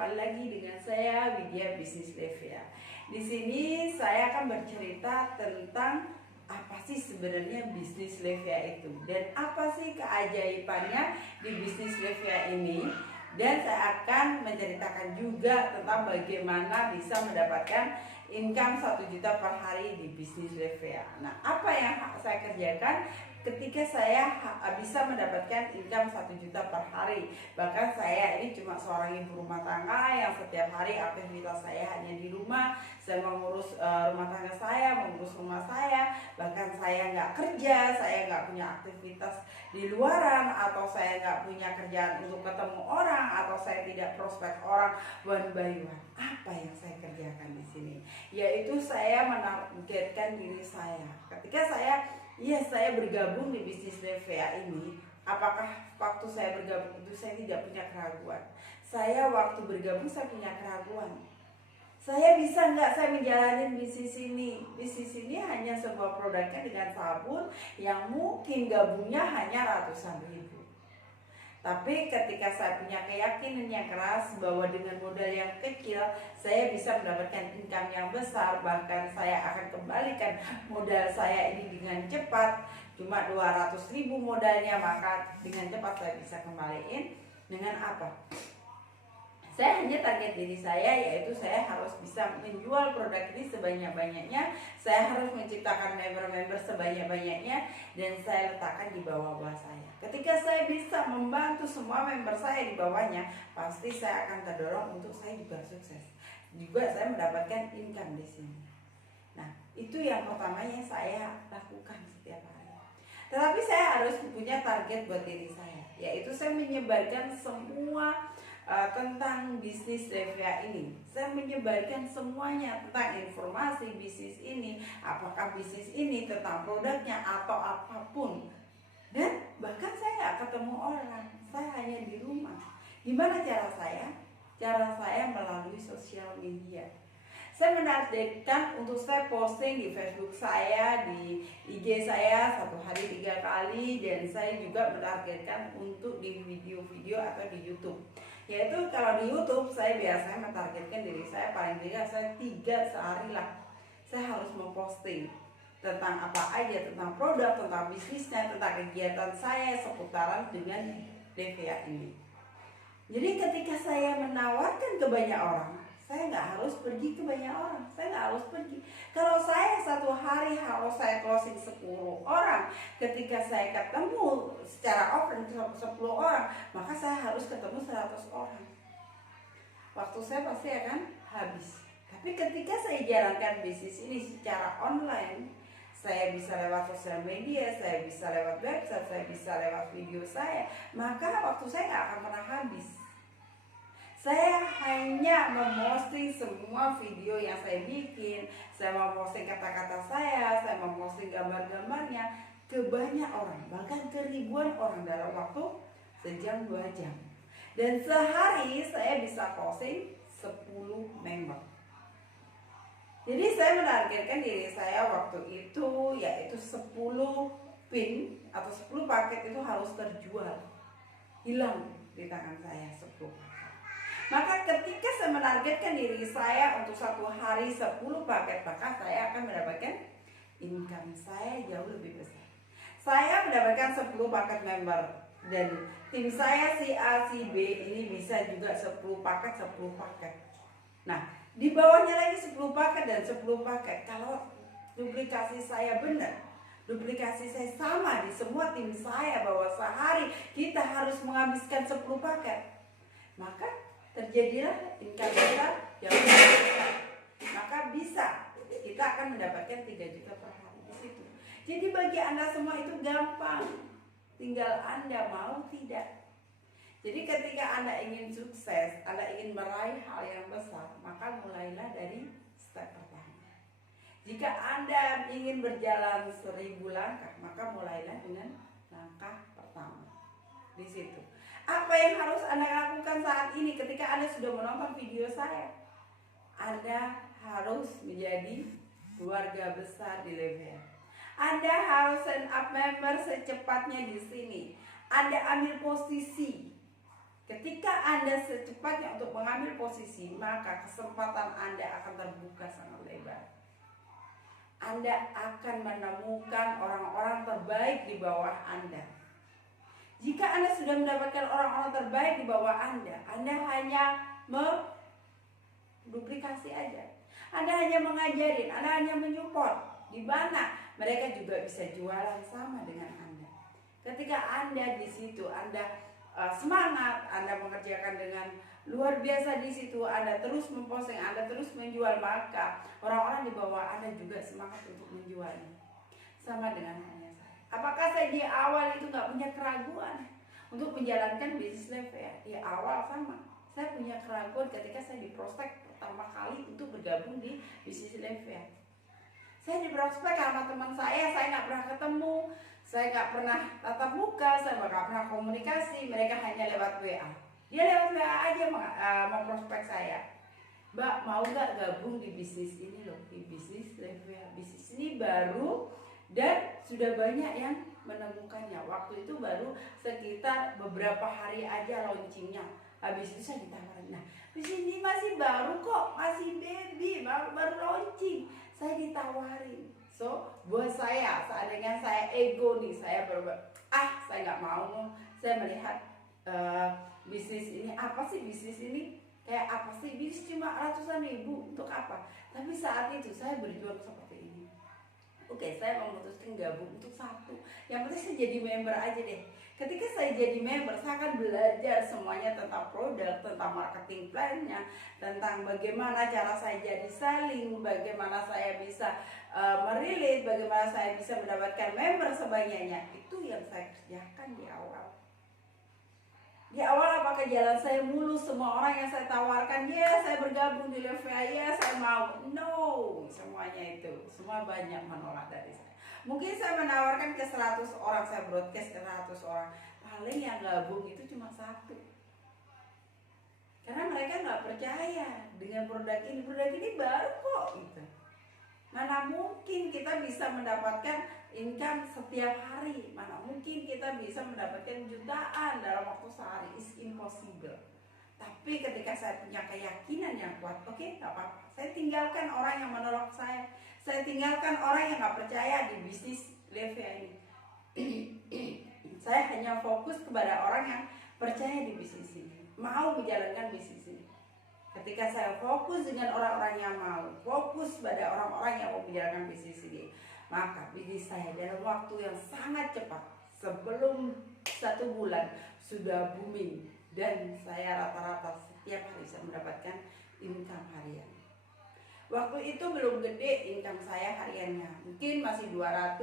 kembali lagi dengan saya Widya Bisnis Levia. Di sini saya akan bercerita tentang apa sih sebenarnya bisnis Levia itu dan apa sih keajaibannya di bisnis Levia ini. Dan saya akan menceritakan juga tentang bagaimana bisa mendapatkan income 1 juta per hari di bisnis Levia. Nah, apa yang saya kerjakan ketika saya bisa mendapatkan income 1 juta per hari? Bahkan saya ini cuma seorang ibu rumah tangga yang setiap hari aktivitas saya hanya di rumah. Saya mengurus rumah tangga saya, mengurus rumah saya. Bahkan saya nggak kerja, saya nggak punya aktivitas di luaran, atau saya nggak punya kerjaan untuk ketemu orang, atau saya tidak prospek orang one by one. Apa yang saya kerjakan di sini? Yaitu saya menargetkan diri saya. Ketika saya bergabung di bisnis Levia ini, apakah waktu saya bergabung itu saya tidak punya keraguan? Saya waktu bergabung saya punya keraguan. Saya bisa nggak saya menjalani bisnis ini? Bisnis ini hanya sebuah produknya dengan sabun yang mungkin gabungnya hanya ratusan ribu. Tapi ketika saya punya keyakinan yang keras bahwa dengan modal yang kecil saya bisa mendapatkan income yang besar, bahkan saya akan kembalikan modal saya ini dengan cepat, cuma 200 ribu modalnya, maka dengan cepat saya bisa kembaliin. Dengan apa? Saya hanya target diri saya, yaitu saya harus bisa menjual produk ini sebanyak-banyaknya, saya harus menciptakan member-member sebanyak-banyaknya, dan saya letakkan di bawah-bawah saya. Ketika saya bisa membantu semua member saya di bawahnya, pasti saya akan terdorong untuk saya juga sukses. Juga saya mendapatkan income di sini. Nah, itu yang pertama yang saya lakukan setiap hari. Tetapi saya harus punya target buat diri saya, yaitu saya menyebarkan semua tentang bisnis Levia ini. Saya menyebarkan semuanya tentang informasi bisnis ini, apakah bisnis ini tentang produknya atau apapun. Dan bahkan saya nggak ketemu orang, saya hanya di rumah. Gimana cara saya? Cara saya melalui sosial media. Saya menargetkan untuk saya posting di Facebook saya, di IG saya 1 hari 3 kali, dan saya juga menargetkan untuk di video-video atau di YouTube. Yaitu kalau di YouTube saya biasanya mentargetkan diri saya paling tidak saya 3 sehari lah. Saya harus memposting tentang apa aja, tentang produk, tentang bisnisnya, tentang kegiatan saya seputaran dengan Levia ini. Jadi ketika saya menawarkan ke banyak orang, saya nggak harus pergi ke banyak orang, saya nggak harus pergi. Kalau saya 1 hari harus saya closing 10 orang, ketika saya ketemu secara offline 10 orang, maka saya harus ketemu 100 orang. Waktu saya pasti akan habis. Tapi ketika saya jalankan bisnis ini secara online, saya bisa lewat sosial media, saya bisa lewat website, saya bisa lewat video saya, maka waktu saya nggak akan pernah habis. Saya hanya memposting semua video yang saya bikin, saya memposting kata-kata saya memposting gambar-gambarnya ke banyak orang, bahkan ke ribuan orang dalam waktu sejam 2 jam. Dan sehari saya bisa posting 10 member. Jadi saya menargetkan diri saya waktu itu yaitu 10 pin atau 10 paket itu harus terjual, hilang di tangan saya 10 paket. Maka ketika saya menargetkan diri saya untuk 1 hari 10 paket, maka saya akan mendapatkan income saya jauh lebih besar. Saya mendapatkan 10 paket member, dan tim saya si A, si B ini bisa juga 10 paket, 10 paket. Nah, di bawahnya lagi 10 paket dan 10 paket. Kalau duplikasi saya benar, duplikasi saya sama di semua tim saya, bahwa sehari kita harus menghabiskan 10 paket, maka terjadilah income kita yang lebih besar. Maka bisa kita akan mendapatkan 3 juta per hari di situ. Jadi bagi Anda semua itu gampang, tinggal Anda mau tidak. Jadi ketika Anda ingin sukses, Anda ingin meraih hal yang besar, maka mulailah dari step pertama. Jika Anda ingin berjalan 1000 langkah, maka mulailah dengan langkah pertama. Di situ. Apa yang harus Anda lakukan saat ini ketika Anda sudah menonton video saya? Anda harus menjadi keluarga besar di Levia. Anda harus sign up member secepatnya di sini. Anda ambil posisi. Ketika Anda secepatnya untuk mengambil posisi, maka kesempatan Anda akan terbuka sangat lebar. Anda akan menemukan orang-orang terbaik di bawah Anda. Jika Anda sudah mendapatkan orang-orang terbaik di bawah Anda hanya menduplikasi aja. Anda hanya mengajarin, Anda hanya menyupport. Di mana mereka juga bisa jualan sama dengan Anda. Ketika Anda di situ, Anda semangat, Anda mengerjakan dengan luar biasa di situ, Anda terus memposting, Anda terus menjual, maka orang-orang di bawah Anda juga semangat untuk menjualnya. Sama dengan hanya saya. Apakah saya di awal itu nggak punya keraguan untuk menjalankan bisnis Levea? Di awal sama. Saya punya keraguan ketika saya di prospek pertama kali untuk bergabung di bisnis Levea. Saya di prospek sama teman saya nggak pernah ketemu, saya nggak pernah tatap muka, saya nggak pernah komunikasi, mereka hanya lewat WA. Dia lewat WA aja memprospek saya. Mbak, mau nggak gabung di bisnis ini loh, di bisnis Levea. Bisnis ini baru dan sudah banyak yang menemukannya. Waktu itu baru sekitar beberapa hari aja launchingnya. Habis itu saya ditawarin, nah di sini masih baru kok, masih baby, baru launching. Saya ditawarin. So buat saya, seandainya saya ego nih, saya saya nggak mau. Saya melihat bisnis ini, apa sih bisnis ini? Kayak apa sih? Bisnis cuma ratusan ribu, untuk apa? Tapi saat itu saya berjuang seperti ini. Oke, saya memutuskan gabung untuk satu. Yang penting saya jadi member aja deh. Ketika saya jadi member, saya akan belajar semuanya tentang produk, tentang marketing plan-nya, tentang bagaimana cara saya jadi selling, bagaimana saya bisa merelate, bagaimana saya bisa mendapatkan member sebanyaknya. Itu yang saya kerjakan di awal. Di awal apakah jalan saya mulus, semua orang yang saya tawarkan, ya saya bergabung di Levea, ya saya mau. No, semuanya itu, semua banyak menolak dari saya. Mungkin saya menawarkan ke 100 orang, saya broadcast ke 100 orang, paling yang gabung itu cuma 1. Karena mereka nggak percaya dengan produk ini baru kok gitu. Mana mungkin kita bisa mendapatkan income setiap hari, mana mungkin kita bisa mendapatkan jutaan dalam waktu sehari, is impossible. Tapi ketika saya punya keyakinan yang kuat, oke, gak apa-apa. Saya tinggalkan orang yang menolak saya tinggalkan orang yang gak percaya di bisnis Levea ini. Saya hanya fokus kepada orang yang percaya di bisnis ini, mau menjalankan bisnis ini. Ketika saya fokus dengan orang-orang yang mau, fokus pada orang-orang yang mau menjalankan bisnis ini, maka bisnis saya dalam waktu yang sangat cepat, sebelum 1 bulan sudah booming. Dan saya rata-rata setiap hari bisa mendapatkan income harian. Waktu itu belum gede income saya hariannya, mungkin masih 200,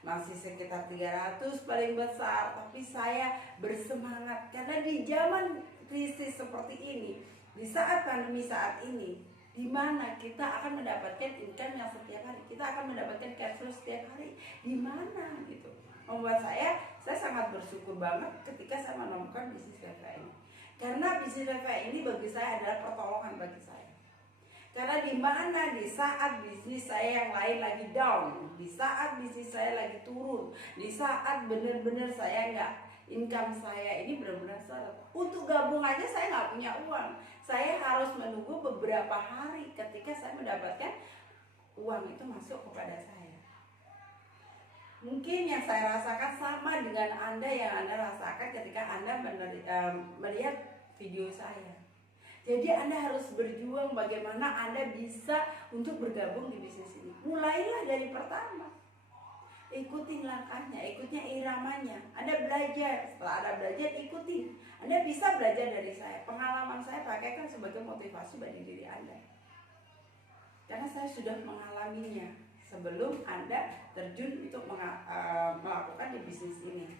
masih sekitar 300 paling besar. Tapi saya bersemangat karena di zaman krisis seperti ini, di saat pandemi saat ini, di mana kita akan mendapatkan income yang setiap hari, kita akan mendapatkan cash flow setiap hari, di mana gitu. Membuat saya sangat bersyukur banget ketika saya menemukan bisnis Levea ini. Karena bisnis Levea ini bagi saya adalah pertolongan bagi saya. Karena di mana di saat bisnis saya yang lain lagi down, di saat bisnis saya lagi turun, di saat benar-benar saya nggak, income saya ini benar-benar seret. Untuk gabung aja saya nggak punya uang. Saya harus menunggu beberapa hari ketika saya mendapatkan uang itu masuk kepada saya. Mungkin yang saya rasakan sama dengan Anda yang Anda rasakan ketika Anda melihat video saya. Jadi Anda harus berjuang bagaimana Anda bisa untuk bergabung di bisnis ini. Mulailah dari pertama. Ikutin langkahnya, ikutnya iramanya. Anda belajar, setelah Anda belajar ikutin. Anda bisa belajar dari saya. Pengalaman saya pakaikan sebagai motivasi bagi diri Anda. Karena saya sudah mengalaminya sebelum Anda terjun untuk melakukan di bisnis ini.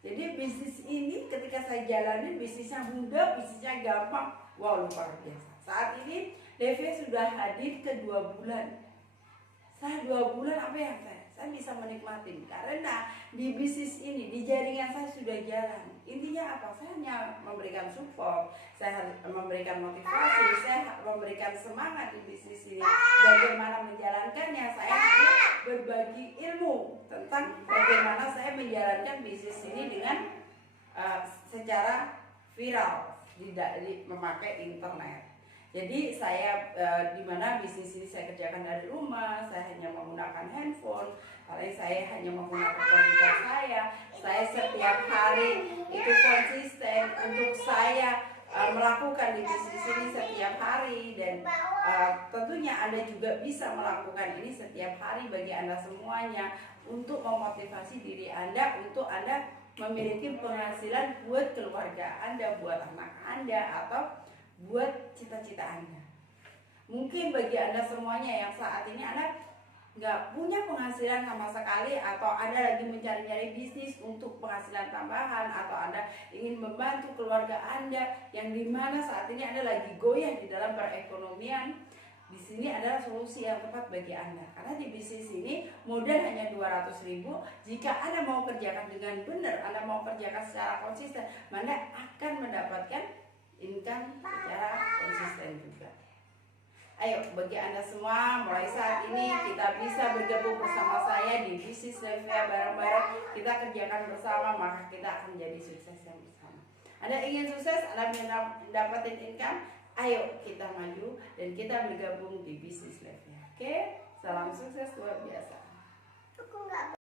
Jadi bisnis ini ketika saya jalani, bisnisnya mudah, bisnisnya gampang, wow, luar biasa. Saat ini Levea sudah hadir ke 2 bulan. Saya 2 bulan apa yang saya bisa menikmati, karena di bisnis ini, di jaringan saya sudah jalan. Intinya apa? Saya hanya memberikan support, saya memberikan motivasi, saya memberikan semangat di bisnis ini. Bagaimana menjalankannya, saya hanya berbagi ilmu tentang bagaimana saya menjalankan bisnis ini dengan secara viral memakai internet. Jadi saya di mana bisnis ini saya kerjakan dari rumah, saya hanya menggunakan handphone, paling saya hanya menggunakan komputer saya setiap hari itu konsisten untuk saya melakukan di bisnis ini setiap hari, dan tentunya Anda juga bisa melakukan ini setiap hari bagi Anda semuanya untuk memotivasi diri Anda untuk Anda memiliki penghasilan buat keluarga Anda, buat anak Anda, atau buat cita-cita Anda. Mungkin bagi Anda semuanya yang saat ini Anda nggak punya penghasilan sama sekali, atau Anda lagi mencari-cari bisnis untuk penghasilan tambahan, atau Anda ingin membantu keluarga Anda yang dimana saat ini Anda lagi goyah di dalam perekonomian, di sini adalah solusi yang tepat bagi Anda. Karena di bisnis ini modal hanya 200.000. Jika Anda mau kerjakan dengan benar, Anda mau kerjakan secara konsisten, Anda akan mendapatkan income secara konsisten juga. Ayo, bagi Anda semua, mulai saat ini kita bisa bergabung bersama saya di bisnis Levia bareng-bareng. Kita kerjakan bersama, maka kita akan menjadi sukses yang bersama. Anda ingin sukses, Anda mendapatkan income, ayo kita maju dan kita bergabung di bisnis Levia. Oke, salam sukses luar biasa.